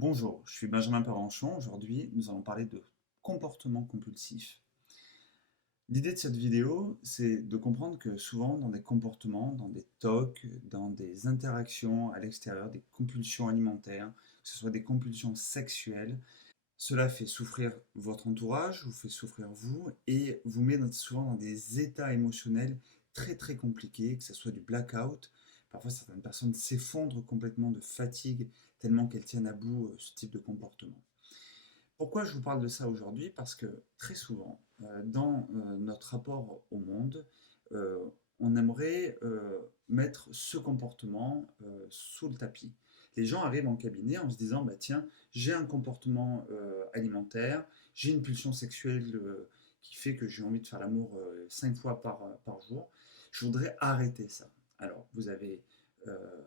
Bonjour, je suis Benjamin Peranchon. Aujourd'hui, nous allons parler de comportement compulsif. L'idée de cette vidéo, c'est de comprendre que souvent dans des comportements, dans des TOC, dans des interactions à l'extérieur, des compulsions alimentaires, que ce soit des compulsions sexuelles, cela fait souffrir votre entourage, vous fait souffrir vous et vous met souvent dans des états émotionnels très très compliqués, que ce soit du blackout. Parfois, certaines personnes s'effondrent complètement de fatigue tellement qu'elles tiennent à bout ce type de comportement. Pourquoi je vous parle de ça aujourd'hui? Parce que très souvent, dans notre rapport au monde, euh, on aimerait mettre ce comportement sous le tapis. Les gens arrivent en cabinet en se disant, bah, tiens, j'ai un comportement alimentaire, j'ai une pulsion sexuelle qui fait que j'ai envie de faire l'amour 5 fois par jour, je voudrais arrêter ça. Alors, vous avez euh,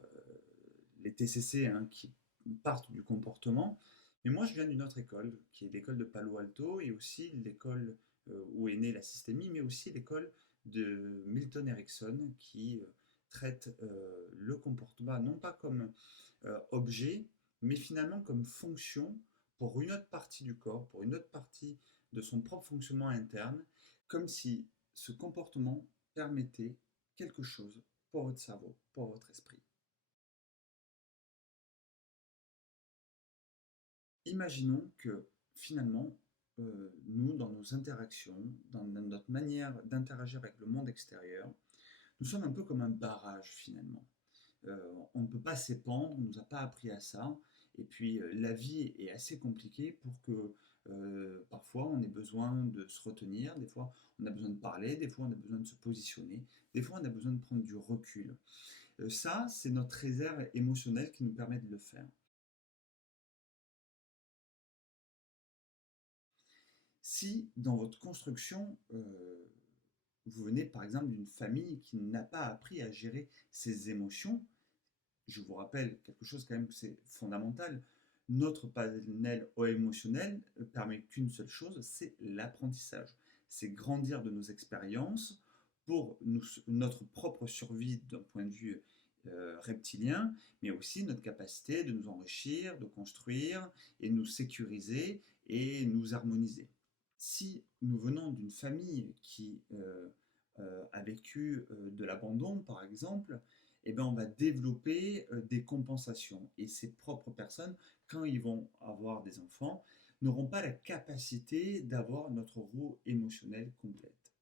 les TCC hein, qui partent du comportement, mais moi, je viens d'une autre école, qui est l'école de Palo Alto, et aussi l'école où est née la systémie, mais aussi l'école de Milton Erickson, qui traite le comportement non pas comme objet, mais finalement comme fonction pour une autre partie du corps, pour une autre partie de son propre fonctionnement interne, comme si ce comportement permettait quelque chose pour votre cerveau, pour votre esprit. Imaginons que finalement, nous, dans nos interactions, dans notre manière d'interagir avec le monde extérieur, nous sommes un peu comme un barrage finalement. On ne peut pas s'épandre, on ne nous a pas appris à ça. Et puis la vie est assez compliquée pour que parfois on ait besoin de se retenir, des fois on a besoin de parler, des fois on a besoin de se positionner, des fois on a besoin de prendre du recul. Ça, c'est notre réserve émotionnelle qui nous permet de le faire. Si dans votre construction, vous venez par exemple d'une famille qui n'a pas appris à gérer ses émotions, je vous rappelle quelque chose quand même que c'est fondamental. Notre panel émotionnel permet qu'une seule chose, c'est l'apprentissage. C'est grandir de nos expériences pour notre propre survie d'un point de vue reptilien, mais aussi notre capacité de nous enrichir, de construire et nous sécuriser et nous harmoniser. Si nous venons d'une famille qui a vécu de l'abandon, par exemple, eh ben, on va développer des compensations. Et ces propres personnes, quand ils vont avoir des enfants, n'auront pas la capacité d'avoir notre roue émotionnelle complète.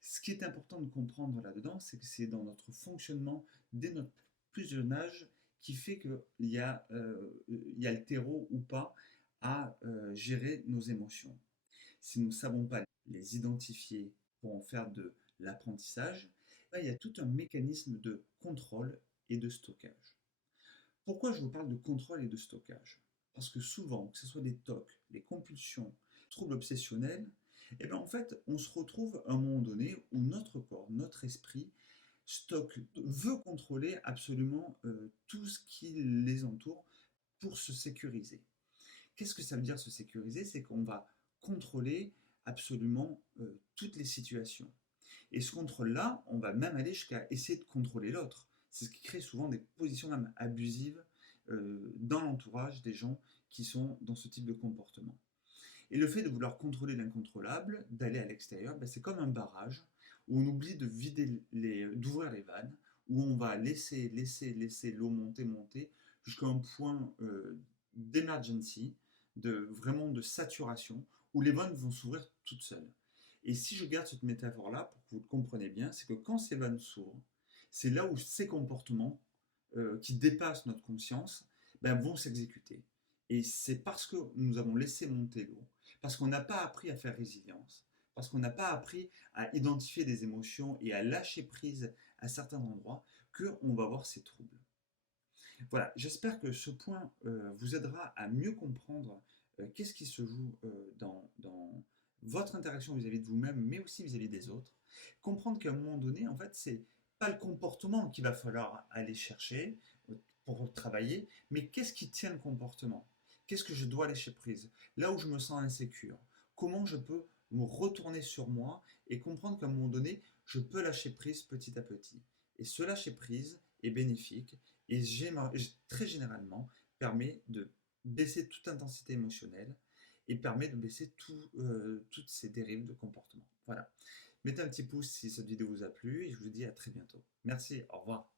Ce qui est important de comprendre là-dedans, c'est que c'est dans notre fonctionnement dès notre plus jeune âge qui fait il y a le terreau ou pas à gérer nos émotions. Si nous ne savons pas les identifier pour en faire de l'apprentissage, ben, il y a tout un mécanisme de contrôle et de stockage. Pourquoi je vous parle de contrôle et de stockage? Parce que souvent, que ce soit les TOC, les compulsions, troubles obsessionnels, eh ben en fait, on se retrouve à un moment donné où notre corps, notre esprit, stocke, veut contrôler absolument tout ce qui les entoure pour se sécuriser. Qu'est-ce que ça veut dire se sécuriser? C'est qu'on va contrôler absolument toutes les situations. Et ce contrôle-là, on va même aller jusqu'à essayer de contrôler l'autre. C'est ce qui crée souvent des positions même abusives dans l'entourage des gens qui sont dans ce type de comportement. Et le fait de vouloir contrôler l'incontrôlable, d'aller à l'extérieur, ben c'est comme un barrage où on oublie de d'ouvrir les vannes, où on va laisser l'eau monter jusqu'à un point d'emergency, vraiment de saturation, où les vannes vont s'ouvrir toutes seules. Et si je garde cette métaphore-là, pour que vous le compreniez bien, c'est que quand ces vannes s'ouvrent, c'est là où ces comportements qui dépassent notre conscience ben, vont s'exécuter. Et c'est parce que nous avons laissé monter l'eau, parce qu'on n'a pas appris à faire résilience, parce qu'on n'a pas appris à identifier des émotions et à lâcher prise à certains endroits, qu'on va avoir ces troubles. Voilà, j'espère que ce point vous aidera à mieux comprendre qu'est-ce qui se joue dans votre interaction vis-à-vis de vous-même, mais aussi vis-à-vis des autres. Comprendre qu'à un moment donné, en fait, c'est pas le comportement qu'il va falloir aller chercher pour travailler, mais qu'est-ce qui tient le comportement? Qu'est-ce que je dois lâcher prise? Là où je me sens insécure, comment je peux me retourner sur moi et comprendre qu'à un moment donné, je peux lâcher prise petit à petit. Et ce lâcher prise est bénéfique et très généralement permet de baisser toute intensité émotionnelle et permet de baisser toutes ces dérives de comportement. Voilà. Mettez un petit pouce si cette vidéo vous a plu et je vous dis à très bientôt. Merci, au revoir.